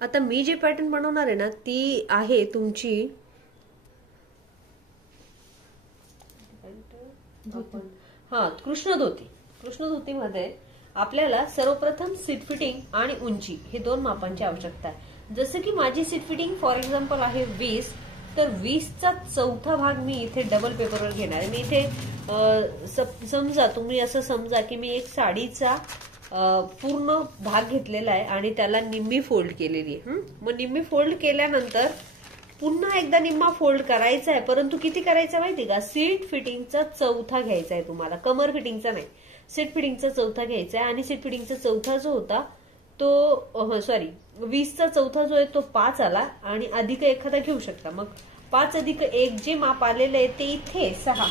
आता मी जे पॅटर्न बनवणार आहे ना ती आहे तुमची कृष्ण धोती. कृष्ण धोती मध्ये आपल्याला सर्वप्रथम सीट फिटिंग आणि उंची हे 2 मापांची आवश्यकता आहे. जसं की माझी सीट फिटिंग फॉर एक्झाम्पल आहे 20, तर 20चा चौथा भाग मी इथे डबल पेपरवर घेणार आहे. मी इथे समजा तुम्ही असं समजा की मी एक साडीचा पूर्ण भाग घेतलेला आहे आणि त्याला निम्मी फोल्ड केलेली आहे. मग निम्मी फोल्ड केल्यानंतर पुन्हा एकदा निम्मा फोल्ड करायचा आहे, परंतु किती करायचा माहिती का? सीट फिटिंगचा चौथा घ्यायचा आहे तुम्हाला, कमर फिटिंगचा नाही. सीट फिटिंगचा चौथा घ्यायचा आहे आणि सीट फिटिंगचा चौथा जो होता तो 20चा चौथा जो आहे तो 5 आला आणि अधिक एखादा घेऊ शकता. मग 5 अधिक 1 जे माप आलेलं आहे ते इथे 6.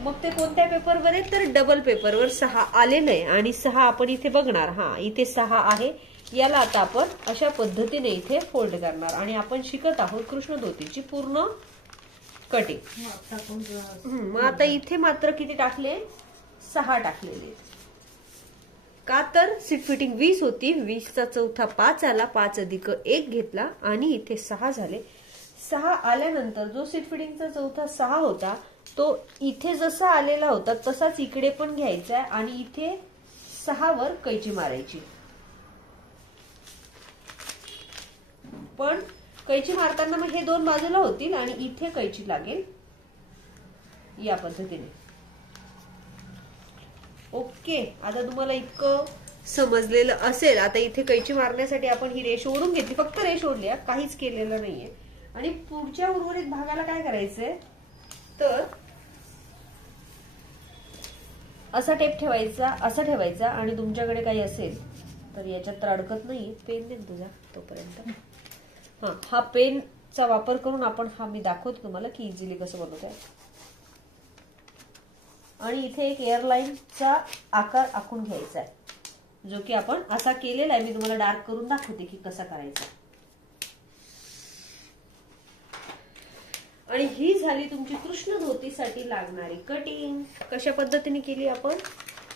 मग ते कोणत्या पेपरवर आहे तर डबल पेपरवर 6 आलेलं आहे आणि 6 आपण इथे बघणार. इथे 6 आहे. याला आता आपण अशा पद्धतीने इथे फोल्ड करणार आणि आपण शिकत आहोत कृष्ण धोतीची पूर्ण कटिंग. मग आता इथे मात्र किती टाकले? 6 टाकलेले. का तर सीट फिटिंग 20 होती, 20चा चौथा 5 आला, 5 अधिक 1 घेतला आणि इथे 6 झाले. 6 आल्यानंतर जो सीट फिटिंगचा चौथा 6 होता तो इथे जसा आलेला होता तसाच इकडे पण घ्यायचा आहे आणि इथे 6 वर कैची मारायची. पण कैची मारताना मग हे 2 बाजूला होतील आणि इथे कैची लागेल या पद्धतीने. ओके, आता तुम्हाला इतकं समजलेलं असेल. आता इथे कैची मारण्यासाठी आपण ही रेष ओढून घेतली, फक्त रेष ओढली, काहीच केलेलं नाहीये. आणि पुढच्या उर्वरित भागाला काय करायचंय तर असा टेप ठेवायचा, असा ठेवायचा आणि तुमच्याकडे काही असेल तर याच्यात तर अडकत नाही, पेन दे तुझा तोपर्यंत. हा पेनचा वापर करून आपण मी दाखवतो तुम्हाला की इझिली कसं बनवताय. आणि इथे एक एअरलाईनचा आकार आखून घ्यायचा आहे जो की आपण असा केलेला आहे. मी तुम्हाला डार्क करून दाखवते की कसा करायचा. आणि ही झाली तुमची कृष्ण धोतीसाठी लागणारी कटिंग. कशा पद्धतीने केली आपण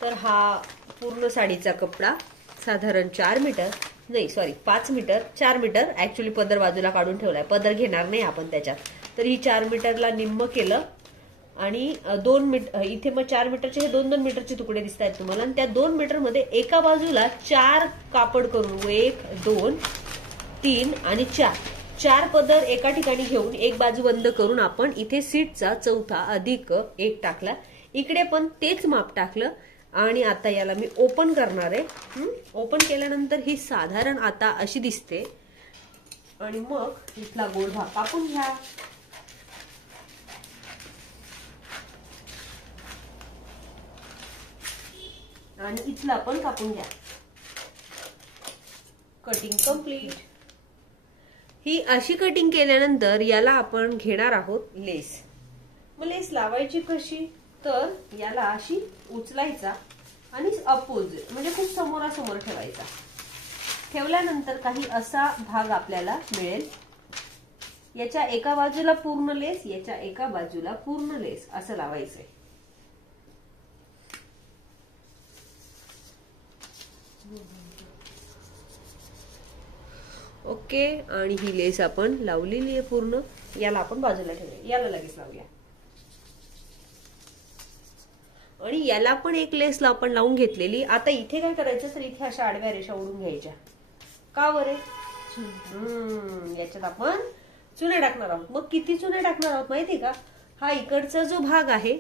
तर हा पूर्ण साडीचा कपडा साधारण 4 मीटर, नाही सॉरी 5 मीटर, 4 मीटर. ऍक्च्युली पदर बाजूला काढून ठेवलाय, पदर घेणार नाही आपण त्याच्यात. तर ही 4 मीटरला निम्म केलं आणि 2 मीटर इथे मग 4 मीटरचे हे 2-2 मीटरचे तुकडे दिसत आहेत तुम्हाला. आणि त्या 2 मीटर मध्ये एका बाजूला 4 कापड करून 1, 2, 3 आणि 4 पदर एका ठिकाणी घेऊन एक बाजू बंद करून आपण इथे सीटचा चौथा अधिक 1 टाकला. इकडे पण तेच माप टाकलं आणि आता याला मी ओपन करणार आहे. ओपन केल्यानंतर ही साधारण आता अशी दिसते. आणि मग इथला गोल भाग कापून घ्या. आणि इथला पण कापून घ्या. Cutting complete. ही अशी कटिंग केल्यानंतर याला आपण घेणार आहोत लेस. मग लेस लावायची कशी तर याला अशी उचलायचा आणि अपोजिट म्हणजे खूप समोरासमोर ठेवायचा. ठेवल्यानंतर काही असा भाग आपल्याला मिळेल. याच्या एका बाजूला पूर्ण लेस, याच्या एका बाजूला पूर्ण लेस असं लावायचंय. ओके, आणि ही लेस आपण लावलेली आहे पूर्ण. याला आपण बाजूला ठेवूया, याला लगेच लावूया. आणि याला पण एक लेस आपण लावून घेतलेली. आता इथे काय करायचं तर इथे अशा आडव्या रेषा ओढून घ्यायच्या. का बरे याच्यात आपण चुने टाकणार आहोत. मग किती चुने टाकणार आहोत माहिती का? हा इकडचा जो भाग आहे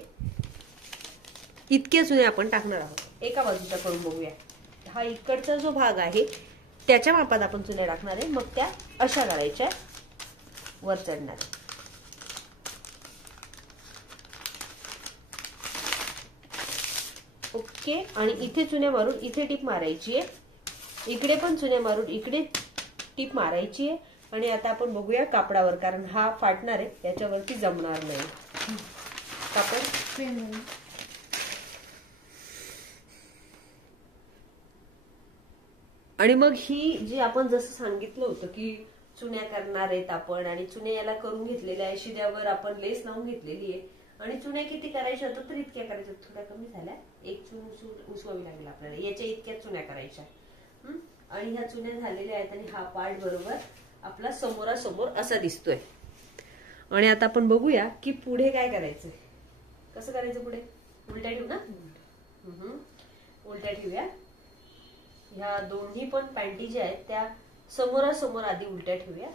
इतके चुने आपण टाकणार आहोत. एका बाजूचा करून बघूया. हा इकडचा जो भाग आहे त्याच्या मापात आपण चुने टाकणार आहे. मग त्या अशा करायच्या वर चढणार. ओके, आणि इथे चुने मारून इथे टीप मारायची आहे. इकडे पण चुने मारून इकडे टीप मारायची आहे. आणि आता आपण बघूया कापडावर, कारण हा फाटणार आहे, याच्यावरती जमणार नाही कापड. आणि मग ही जी आपण जसं सांगितलं होतं की चुन्या करणार आहेत आपण आणि चुन्या याला करून घेतलेल्या आहे. शिद्यावर आपण लेस लावून घेतलेली आहे. आणि चुन्या किती करायच्या होत्या तर इतक्या करायच्या, थोड्या कमी झाल्या. एक चून उसवावी लागेल आपल्याला. याच्या इतक्या चुन्या करायच्या. आणि ह्या चुन्या झालेल्या आहेत आणि हा पार्ट बरोबर आपला समोरासमोर असा दिसतोय. आणि आता आपण बघूया की पुढे काय करायचंय. कसं करायचं पुढे? उलट्या ठेवू ना. उलट्या ठेवूया. ह्या दोन्ही पण पॅन्टी ज्या आहेत त्या समोरासमोर आधी उलट्या ठेवूया.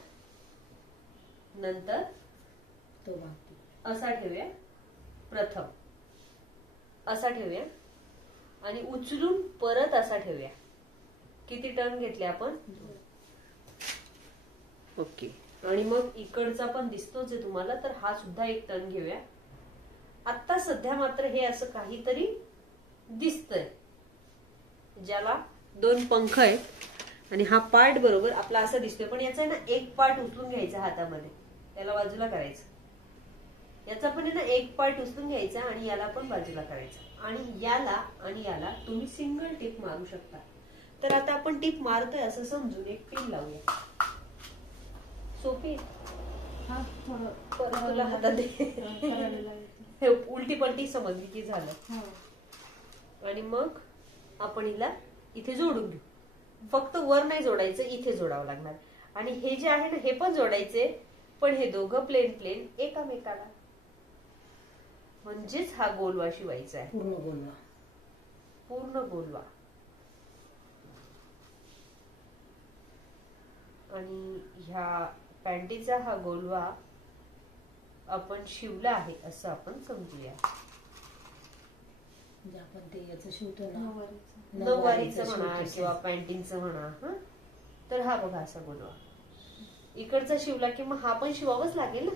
नंतर तो असा ठेवूया. प्रथम असा ठेवूया आणि उचलून परत असा ठेवूया. किती टर्न घेतले आपण? ओके. आणि मग इकडचा पण दिसतोच आहे तुम्हाला, तर हा सुद्धा एक टर्न घेऊया. आता सध्या मात्र हे असं काहीतरी दिसतंय ज्याला दोन पंख आहेत आणि हा पार्ट बरोबर आपला असा दिसतोय. पण याचा ना एक पार्ट उचलून घ्यायचा हातामध्ये, त्याला बाजूला करायचं. याचा पण ना एक पार्ट उचलून घ्यायचा आणि याला पण बाजूला करायचा. आणि याला तुम्ही सिंगल टिप मारू शकता. तर आता आपण टिप मारतोय असं समजून एक पिन लावूया. सोपी. तुला हातात उलटी पलटी समजली की झालं. आणि मग आपण हिला इथे जोडून घेऊ. फक्त वर नाही जोडायचं, इथे जोडावं लागणार. आणि हे जे आहे ना हे पण जोडायचे, पण हे दोघं प्लेन प्लेन एकामेकाला. म्हणजेच हा गोलवा शिवायचा आहे. पूर्ण गोलवा. आणि ह्या पॅन्टीचा हा गोलवा आपण शिवला आहे असं आपण समजूया. आपण ते याचं शिवतो ना, नऊवारीचं म्हणा किंवा पॅन्टीचं म्हणा. तर हा बघा असा गोलवा इकडचा शिवला की मग हा पण शिवावंच लागेल ना.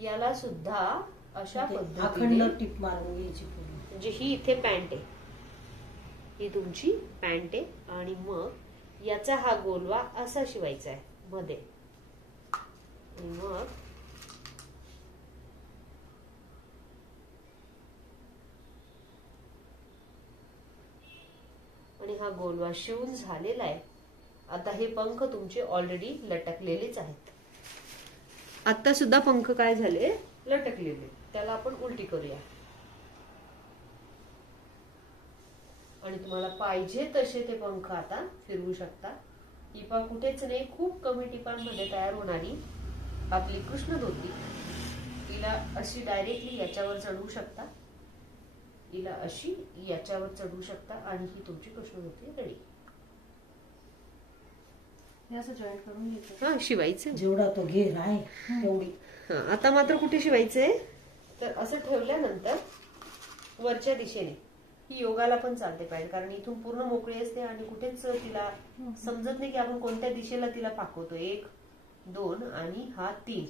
याला सुद्धा अशा पद्धतीने टिप मारून घ्यायची. म्हणजे ही इथे पॅन्ट आहे, ही तुमची पॅन्ट आहे. आणि मग याचा हा गोलवा असा शिवायचा आहे मध्ये. मग आणि हा गोलवा शिवून झालेला आहे. आता हे पंख तुमचे ऑलरेडी लटकलेलेच आहेत. आता सुद्धा पंख काय झाले? लटकलेले. त्याला आपण उलटी करूया. आणि तुम्हाला पाहिजे तसे ते पंख आता फिरवू शकता. टिपा कुठेच नाही, खूप कमी टिपांमध्ये तयार होणारी आपली कृष्ण धोती. तिला अशी डायरेक्टली याच्यावर चढवू शकता, हिला अशी याच्यावर चढवू शकता आणि ही तुमची कृष्ण धोती रेडी. असं जॉईंट करून घ्यायचं. हा शिवायचं जेवढा तो घेर आहे तेवढी. आता मात्र कुठे शिवायचंय तर असं ठेवल्यानंतर वरच्या दिशेने. ही योगाला पण चालते पॅन्ट, कारण इथून पूर्ण मोकळी असते आणि कुठेच तिला समजत नाही की आपण कोणत्या दिशेला तिला पाकवतो. 1, 2 आणि हा 3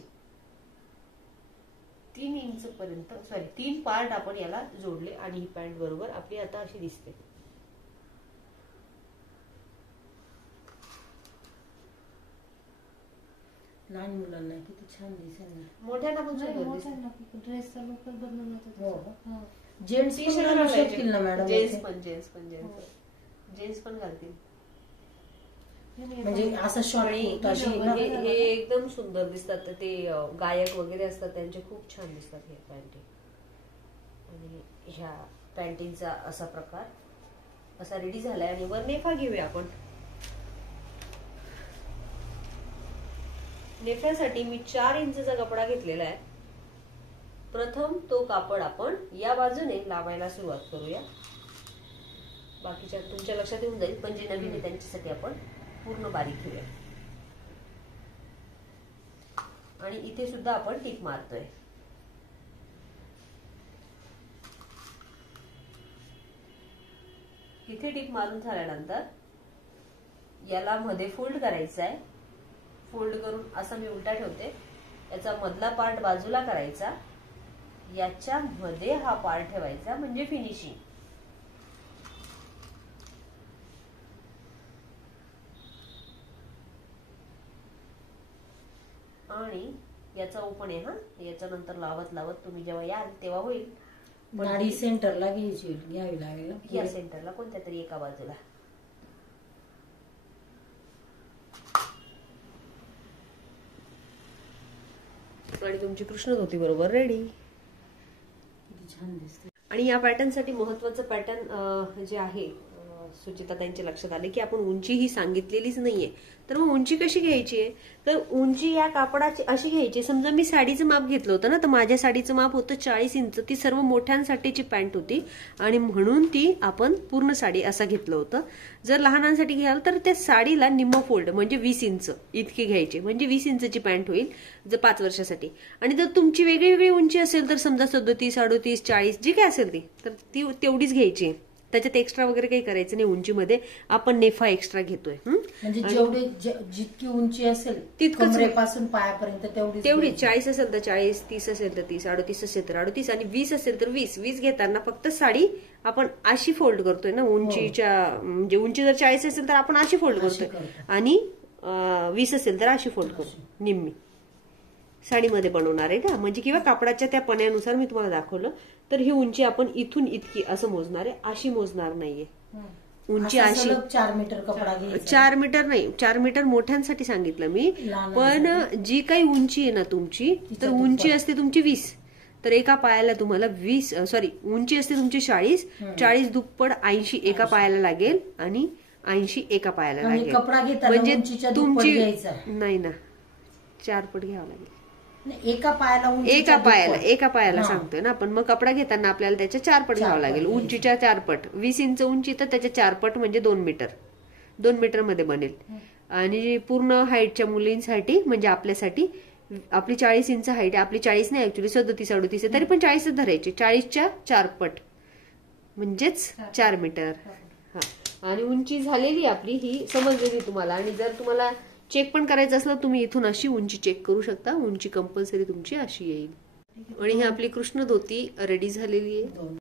इंच पर्यंत 3 पार्ट आपण याला जोडले आणि ही पॅन्ट बरोबर आपली आता अशी दिसते. लहान मुलांना किती छान दिसेल. मोठ्यांना पण ड्रेसचा लुक बदलून जातो. जेंट्स पण घालू शकतील ना मॅडम? जेंट्स पण घालतील. म्हणजे असं शॉर्ट हे एकदम सुंदर दिसतात. ते गायक वगैरे असतात त्यांचे खूप छान दिसतात हे पॅन्टी. आणि ह्या पॅन्टींचा असा प्रकार असा रेडी झालाय. आणि वर नेफा घेऊया आपण. नेफ्यासाठी मी 4 इंचचा कपडा घेतलेला आहे. प्रथम तो कापड आपण या बाजूने लावायला सुरुवात करूया. बाकीच्या तुमच्या लक्षात येऊन जाईल, पण जे नवीन आहे त्यांच्यासाठी आपण पूर्ण बारीक घेऊया. आणि इथे सुद्धा आपण टिप मारतोय. इथे टिप मारून झाल्यानंतर याला मध्ये फोल्ड करायचा आहे. फोल्ड करून असं मी उलटा ठेवते. याचा मधला पार्ट बाजूला करायचा, याच्या मध्ये हा पार्ट ठेवायचा, म्हणजे फिनिशिंग. आणि याचा ओपन आहे. याच्या नंतर लावत लावत तुम्ही जेव्हा याल तेव्हा होईल. नाडी सेंटरला घ्यावी लागेल. या सेंटरला कोणत्या तरी एका बाजूला. आणि तुमची कृष्ण धोती बरोबर रेडी. छान दिसते. आणि या पॅटर्न साठी महत्वाचं पॅटर्न जे आहे सुचिता ताईंच्या लक्षात आले की आपण उंची ही सांगितलेलीच नाहीये, तर मग उंची कशी घ्यायची आहे? तर उंची या कापडाची अशी घ्यायची. समजा मी साडीचं माप घेतलं होतं ना, तर माझ्या साडीचं माप होतं 40 इंच. ती सर्व मोठ्यांसाठीची पॅन्ट होती आणि म्हणून ती आपण पूर्ण साडी असं घेतलं होतं. जर लहानांसाठी घ्याल तर त्या साडीला निम्म फोल्ड म्हणजे 20 इंच इतकी घ्यायची, म्हणजे 20 इंचची पॅन्ट होईल जर 5 वर्षासाठी. आणि जर तुमची वेगळी वेगळी उंची असेल तर समजा 37, 38, 40 जी काय असेल ती, तर ती तेवढीच घ्यायची. त्याच्यात एक्स्ट्रा वगैरे काही करायचं नाही. उंचीमध्ये आपण नेफा एक्स्ट्रा घेतोय. म्हणजे जेवढी जितकी उंची असेल तितकंच कमरेपासून पायापर्यंत तेवढी 40 असेल तर 40, 30 असेल तर 30, 38 असेल तर 38 आणि 20 असेल तर 20. 20 घेताना फक्त साडी आपण अशी फोल्ड करतोय ना उंचीच्या, म्हणजे उंची जर 40 असेल तर आपण अशी फोल्ड करतोय आणि 20 असेल तर अशी फोल्ड करतो निम्मी. साडीमध्ये बनवणार आहे का, म्हणजे किंवा कापडाच्या त्या पण्यानुसार मी तुम्हाला दाखवलं. तर ही उंची आपण इथून इतकी असं मोजणार आहे, अशी मोजणार नाहीये. उंची अशी 4 मीटर कपडा घ्यायचा. 4 मीटर नाही, 4 मीटर मोठ्यांसाठी सांगितलं मी. पण जी काही उंची आहे ना तुमची, तर उंची असते तुमची 20, तर एका पायाला तुम्हाला 20, सॉरी उंची असते तुमची 40 दुप्पट 80 एका पायाला लागेल आणि 80 एका पायाला लागेल. कपडा घेताना म्हणजे तुमची नाही ना, 4 पट घ्यावं लागेल. एका पायाला सांगतोय ना आपण. मग कपडा घेताना आपल्याला त्याच्या 4 पट घ्यावं लागेल. उंचीच्या 4 पट. 20 इंच उंची तर त्याच्या 4 पट म्हणजे 2 मीटर. 2 मीटर मध्ये बनेल. आणि पूर्ण हाईटच्या मुलींसाठी म्हणजे आपल्यासाठी आपली 40 इंच हाईट आहे. आपली 40 नाही ऍक्च्युली 37, 38 आहे, तरी पण 40च धरायची. 40च्या 4 पट म्हणजेच 4 मीटर. हा, आणि उंची झालेली आपली ही समजलेली तुम्हाला. आणि जर तुम्हाला चेक पण करायचं असलं तुम्ही इथून अशी उंची चेक करू शकता. उंची कंपल्सरी तुमची अशी येईल. आणि ही आपली कृष्ण धोती रेडी झालेली आहे.